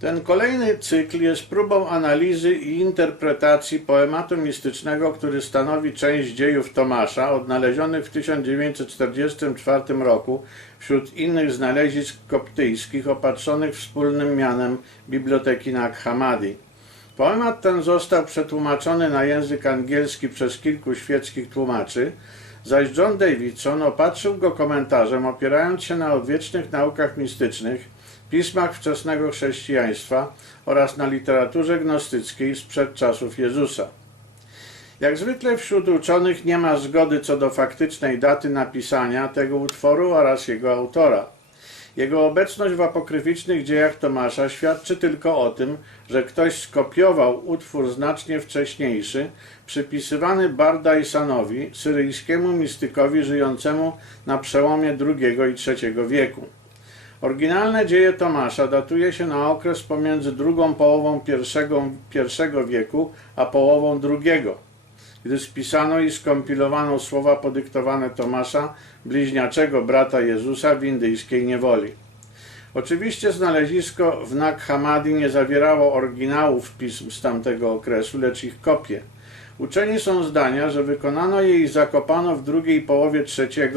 Ten kolejny cykl jest próbą analizy i interpretacji poematu mistycznego, który stanowi część dziejów Tomasza, odnalezionych w 1944 roku wśród innych znalezisk koptyjskich opatrzonych wspólnym mianem Biblioteki Nag Hammadi. Poemat ten został przetłumaczony na język angielski przez kilku świeckich tłumaczy, zaś John Davidson opatrzył go komentarzem opierając się na odwiecznych naukach mistycznych, pismach wczesnego chrześcijaństwa oraz na literaturze gnostyckiej sprzed czasów Jezusa. Jak zwykle wśród uczonych nie ma zgody co do faktycznej daty napisania tego utworu oraz jego autora. Jego obecność w apokryficznych dziejach Tomasza świadczy tylko o tym, że ktoś skopiował utwór znacznie wcześniejszy, przypisywany Bardajsanowi, syryjskiemu mistykowi żyjącemu na przełomie II i III wieku. Oryginalne dzieje Tomasza datuje się na okres pomiędzy drugą połową I, I wieku a połową II, gdy spisano i skompilowano słowa podyktowane Tomasza, bliźniaczego brata Jezusa w indyjskiej niewoli. Oczywiście znalezisko w Nag Hammadi nie zawierało oryginałów pism z tamtego okresu, lecz ich kopie. Uczeni są zdania, że wykonano je i zakopano w drugiej połowie III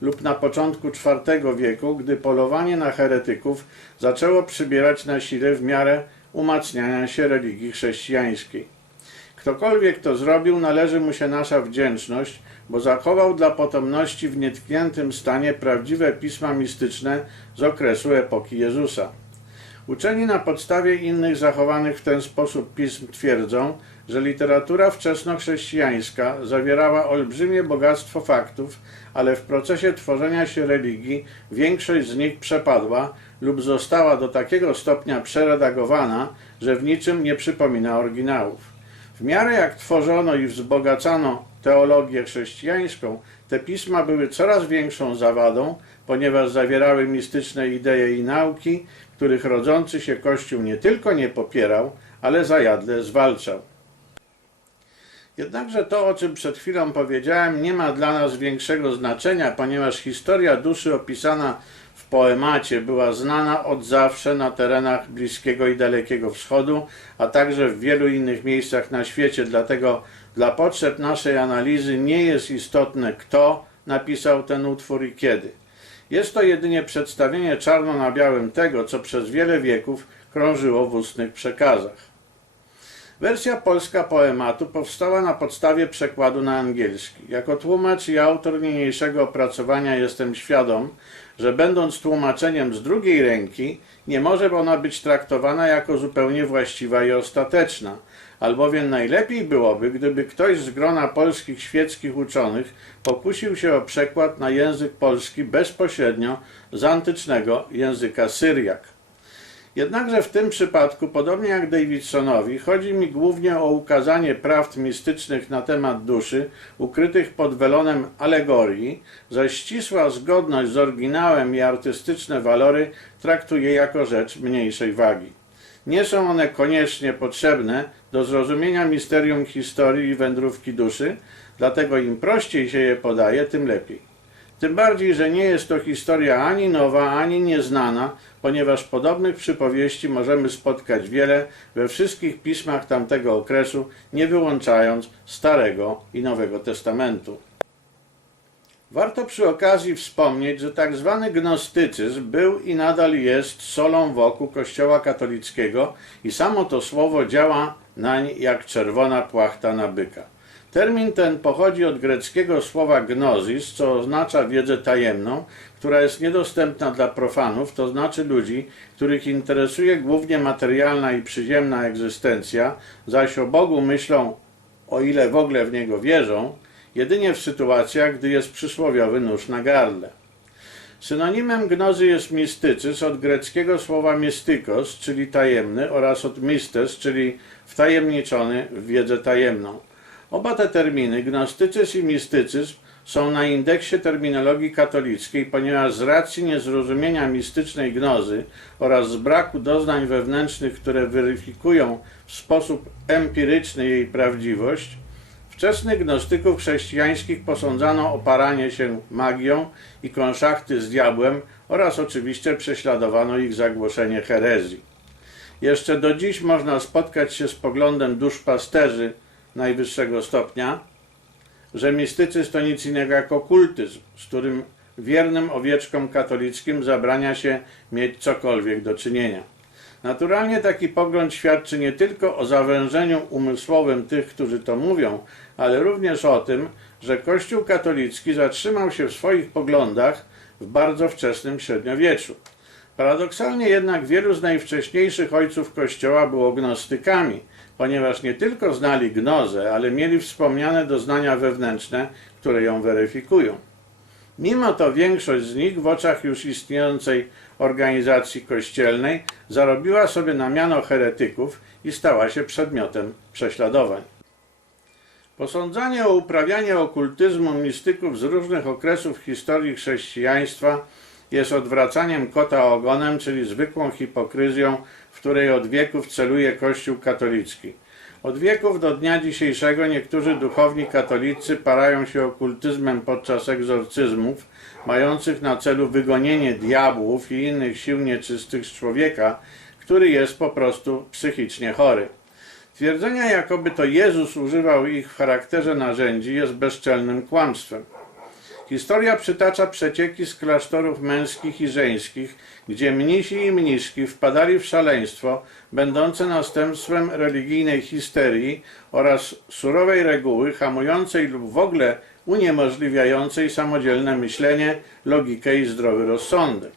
lub na początku IV wieku, gdy polowanie na heretyków zaczęło przybierać na sile w miarę umacniania się religii chrześcijańskiej. Ktokolwiek to zrobił, należy mu się nasza wdzięczność, bo zachował dla potomności w nietkniętym stanie prawdziwe pisma mistyczne z okresu epoki Jezusa. Uczeni na podstawie innych zachowanych w ten sposób pism twierdzą, że literatura wczesnochrześcijańska zawierała olbrzymie bogactwo faktów, ale w procesie tworzenia się religii większość z nich przepadła lub została do takiego stopnia przeredagowana, że w niczym nie przypomina oryginałów. W miarę jak tworzono i wzbogacano teologię chrześcijańską, te pisma były coraz większą zawadą, ponieważ zawierały mistyczne idee i nauki, których rodzący się Kościół nie tylko nie popierał, ale zajadle zwalczał. Jednakże to, o czym przed chwilą powiedziałem, nie ma dla nas większego znaczenia, ponieważ historia duszy opisana w poemacie była znana od zawsze na terenach Bliskiego i Dalekiego Wschodu, a także w wielu innych miejscach na świecie. Dlatego dla potrzeb naszej analizy nie jest istotne, kto napisał ten utwór i kiedy. Jest to jedynie przedstawienie czarno na białym tego, co przez wiele wieków krążyło w ustnych przekazach. Wersja polska poematu powstała na podstawie przekładu na angielski. Jako tłumacz i autor niniejszego opracowania jestem świadom, że będąc tłumaczeniem z drugiej ręki, nie może ona być traktowana jako zupełnie właściwa i ostateczna, albowiem najlepiej byłoby, gdyby ktoś z grona polskich świeckich uczonych pokusił się o przekład na język polski bezpośrednio z antycznego języka Syriak. Jednakże w tym przypadku, podobnie jak Davidsonowi, chodzi mi głównie o ukazanie prawd mistycznych na temat duszy, ukrytych pod welonem alegorii, zaś ścisła zgodność z oryginałem i artystyczne walory traktuję jako rzecz mniejszej wagi. Nie są one koniecznie potrzebne do zrozumienia misterium historii i wędrówki duszy, dlatego im prościej się je podaje, tym lepiej. Tym bardziej, że nie jest to historia ani nowa, ani nieznana, ponieważ podobnych przypowieści możemy spotkać wiele we wszystkich pismach tamtego okresu, nie wyłączając Starego i Nowego Testamentu. Warto przy okazji wspomnieć, że tak zwany gnostycyzm był i nadal jest solą wokół Kościoła katolickiego i samo to słowo działa nań jak czerwona płachta na byka. Termin ten pochodzi od greckiego słowa gnosis, co oznacza wiedzę tajemną, która jest niedostępna dla profanów, to znaczy ludzi, których interesuje głównie materialna i przyziemna egzystencja, zaś o Bogu myślą, o ile w ogóle w Niego wierzą, jedynie w sytuacjach, gdy jest przysłowiowy nóż na gardle. Synonimem gnozy jest mistycyzm od greckiego słowa mystykos, czyli tajemny, oraz od mystes, czyli wtajemniczony w wiedzę tajemną. Oba te terminy, gnostycyzm i mistycyzm, są na indeksie terminologii katolickiej, ponieważ z racji niezrozumienia mistycznej gnozy oraz z braku doznań wewnętrznych, które weryfikują w sposób empiryczny jej prawdziwość, wczesnych gnostyków chrześcijańskich posądzano o paranie się magią i konszachty z diabłem oraz oczywiście prześladowano ich za głoszenie herezji. Jeszcze do dziś można spotkać się z poglądem duszpasterzy najwyższego stopnia, że mistycyzm to nic innego jak okultyzm, z którym wiernym owieczkom katolickim zabrania się mieć cokolwiek do czynienia. Naturalnie taki pogląd świadczy nie tylko o zawężeniu umysłowym tych, którzy to mówią, ale również o tym, że Kościół katolicki zatrzymał się w swoich poglądach w bardzo wczesnym średniowieczu. Paradoksalnie jednak wielu z najwcześniejszych ojców Kościoła było gnostykami, ponieważ nie tylko znali gnozę, ale mieli wspomniane doznania wewnętrzne, które ją weryfikują. Mimo to większość z nich w oczach już istniejącej organizacji kościelnej zarobiła sobie na miano heretyków i stała się przedmiotem prześladowań. Posądzanie o uprawianie okultyzmu mistyków z różnych okresów historii chrześcijaństwa jest odwracaniem kota ogonem, czyli zwykłą hipokryzją, w której od wieków celuje Kościół katolicki. Od wieków do dnia dzisiejszego niektórzy duchowni katolicy parają się okultyzmem podczas egzorcyzmów, mających na celu wygonienie diabłów i innych sił nieczystych z człowieka, który jest po prostu psychicznie chory. Twierdzenia, jakoby to Jezus używał ich w charakterze narzędzi, jest bezczelnym kłamstwem. Historia przytacza przecieki z klasztorów męskich i żeńskich, gdzie mnisi i mniszki wpadali w szaleństwo, będące następstwem religijnej histerii oraz surowej reguły hamującej lub w ogóle uniemożliwiającej samodzielne myślenie, logikę i zdrowy rozsądek.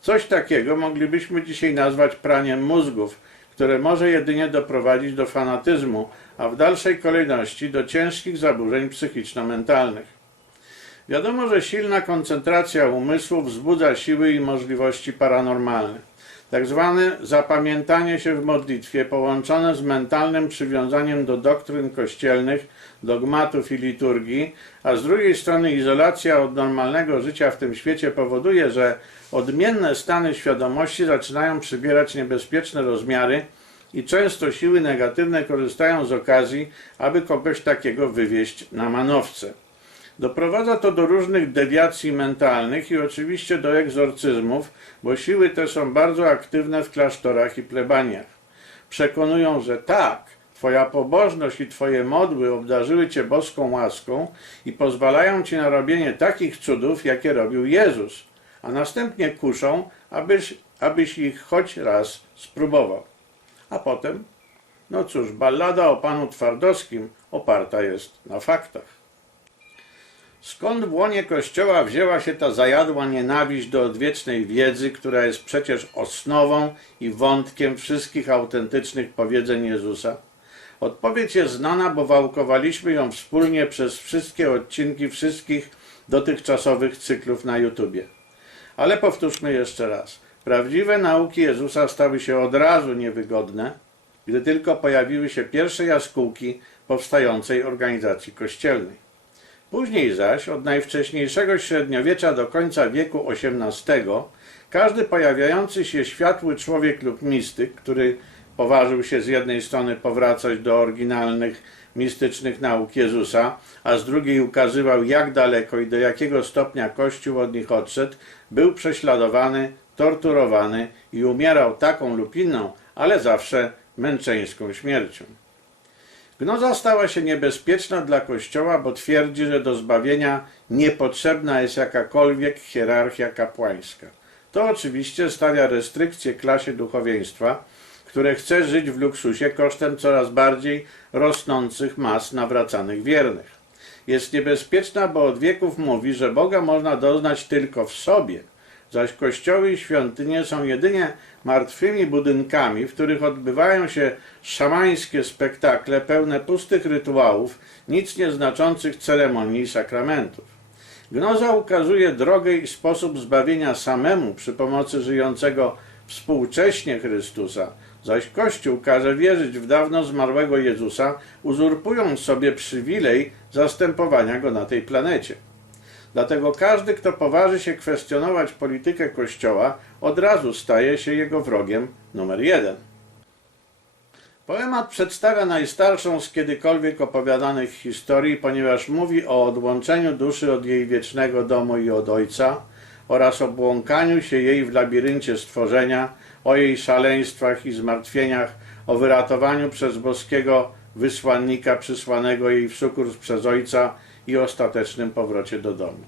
Coś takiego moglibyśmy dzisiaj nazwać praniem mózgów, które może jedynie doprowadzić do fanatyzmu, a w dalszej kolejności do ciężkich zaburzeń psychiczno-mentalnych. Wiadomo, że silna koncentracja umysłu wzbudza siły i możliwości paranormalne. Tak zwane zapamiętanie się w modlitwie połączone z mentalnym przywiązaniem do doktryn kościelnych, dogmatów i liturgii, a z drugiej strony izolacja od normalnego życia w tym świecie powoduje, że odmienne stany świadomości zaczynają przybierać niebezpieczne rozmiary i często siły negatywne korzystają z okazji, aby kogoś takiego wywieźć na manowce. Doprowadza to do różnych dewiacji mentalnych i oczywiście do egzorcyzmów, bo siły te są bardzo aktywne w klasztorach i plebaniach. Przekonują, że tak, Twoja pobożność i Twoje modły obdarzyły Cię boską łaską i pozwalają Ci na robienie takich cudów, jakie robił Jezus, a następnie kuszą, abyś, abyś ich choć raz spróbował. A potem, no cóż, ballada o Panu Twardowskim oparta jest na faktach. Skąd w łonie Kościoła wzięła się ta zajadła nienawiść do odwiecznej wiedzy, która jest przecież osnową i wątkiem wszystkich autentycznych powiedzeń Jezusa? Odpowiedź jest znana, bo wałkowaliśmy ją wspólnie przez wszystkie odcinki wszystkich dotychczasowych cyklów na YouTubie. Ale powtórzmy jeszcze raz. Prawdziwe nauki Jezusa stały się od razu niewygodne, gdy tylko pojawiły się pierwsze jaskółki powstającej organizacji kościelnej. Później zaś, od najwcześniejszego średniowiecza do końca wieku XVIII, każdy pojawiający się światły człowiek lub mistyk, który poważył się z jednej strony powracać do oryginalnych mistycznych nauk Jezusa, a z drugiej ukazywał jak daleko i do jakiego stopnia Kościół od nich odszedł, był prześladowany, torturowany i umierał taką lub inną, ale zawsze męczeńską śmiercią. Gnoza stała się niebezpieczna dla Kościoła, bo twierdzi, że do zbawienia niepotrzebna jest jakakolwiek hierarchia kapłańska. To oczywiście stawia restrykcje klasie duchowieństwa, które chce żyć w luksusie kosztem coraz bardziej rosnących mas nawracanych wiernych. Jest niebezpieczna, bo od wieków mówi, że Boga można doznać tylko w sobie – zaś kościoły i świątynie są jedynie martwymi budynkami, w których odbywają się szamańskie spektakle pełne pustych rytuałów, nic nieznaczących ceremonii i sakramentów. Gnoza ukazuje drogę i sposób zbawienia samemu przy pomocy żyjącego współcześnie Chrystusa, zaś Kościół każe wierzyć w dawno zmarłego Jezusa, uzurpując sobie przywilej zastępowania go na tej planecie. Dlatego każdy, kto poważy się kwestionować politykę Kościoła, od razu staje się jego wrogiem numer jeden. Poemat przedstawia najstarszą z kiedykolwiek opowiadanych historii, ponieważ mówi o odłączeniu duszy od jej wiecznego domu i od ojca, oraz o błąkaniu się jej w labiryncie stworzenia, o jej szaleństwach i zmartwieniach, o wyratowaniu przez boskiego wysłannika przysłanego jej w sukurs przez ojca i ostatecznym powrocie do domu.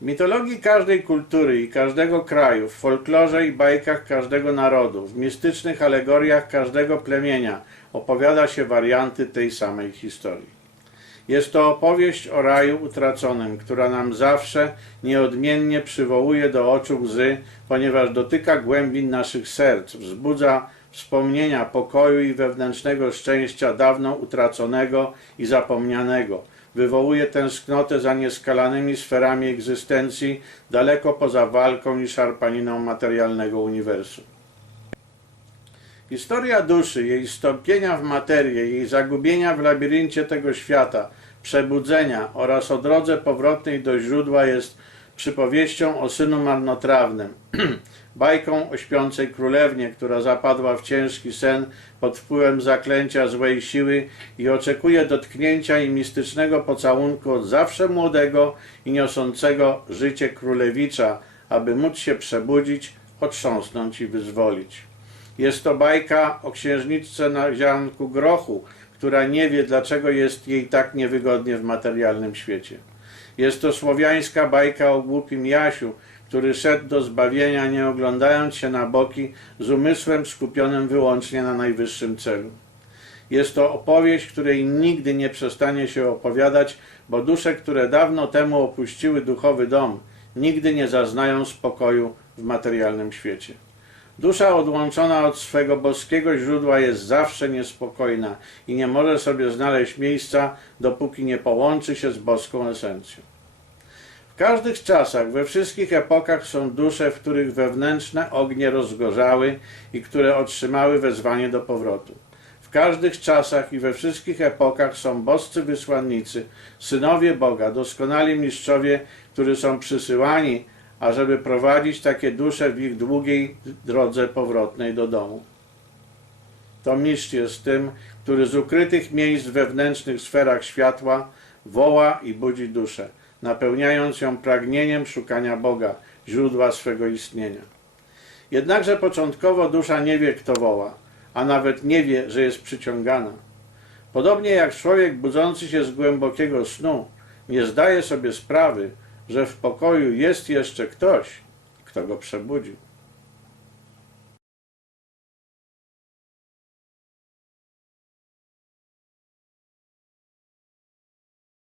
W mitologii każdej kultury i każdego kraju, w folklorze i bajkach każdego narodu, w mistycznych alegoriach każdego plemienia opowiada się warianty tej samej historii. Jest to opowieść o raju utraconym, która nam zawsze nieodmiennie przywołuje do oczu łzy, ponieważ dotyka głębin naszych serc, wzbudza wspomnienia pokoju i wewnętrznego szczęścia dawno utraconego i zapomnianego, wywołuje tęsknotę za nieskalanymi sferami egzystencji daleko poza walką i szarpaniną materialnego uniwersum. Historia duszy, jej stąpienia w materię, jej zagubienia w labiryncie tego świata, przebudzenia oraz o drodze powrotnej do źródła jest przypowieścią o synu marnotrawnym, bajką o śpiącej królewnie, która zapadła w ciężki sen pod wpływem zaklęcia złej siły i oczekuje dotknięcia i mistycznego pocałunku od zawsze młodego i niosącego życie królewicza, aby móc się przebudzić, otrząsnąć i wyzwolić. Jest to bajka o księżniczce na ziarnku grochu, która nie wie, dlaczego jest jej tak niewygodnie w materialnym świecie. Jest to słowiańska bajka o głupim Jasiu, który szedł do zbawienia, nie oglądając się na boki, z umysłem skupionym wyłącznie na najwyższym celu. Jest to opowieść, której nigdy nie przestanie się opowiadać, bo dusze, które dawno temu opuściły duchowy dom, nigdy nie zaznają spokoju w materialnym świecie. Dusza odłączona od swego boskiego źródła jest zawsze niespokojna i nie może sobie znaleźć miejsca, dopóki nie połączy się z boską esencją. W każdych czasach, we wszystkich epokach są dusze, w których wewnętrzne ognie rozgorzały i które otrzymały wezwanie do powrotu. W każdych czasach i we wszystkich epokach są boscy wysłannicy, synowie Boga, doskonali mistrzowie, którzy są przysyłani, ażeby prowadzić takie dusze w ich długiej drodze powrotnej do domu. To mistrz jest tym, który z ukrytych miejsc w wewnętrznych sferach światła woła i budzi duszę, napełniając ją pragnieniem szukania Boga, źródła swego istnienia. Jednakże początkowo dusza nie wie, kto woła, a nawet nie wie, że jest przyciągana. Podobnie jak człowiek budzący się z głębokiego snu nie zdaje sobie sprawy, że w pokoju jest jeszcze ktoś, kto go przebudził.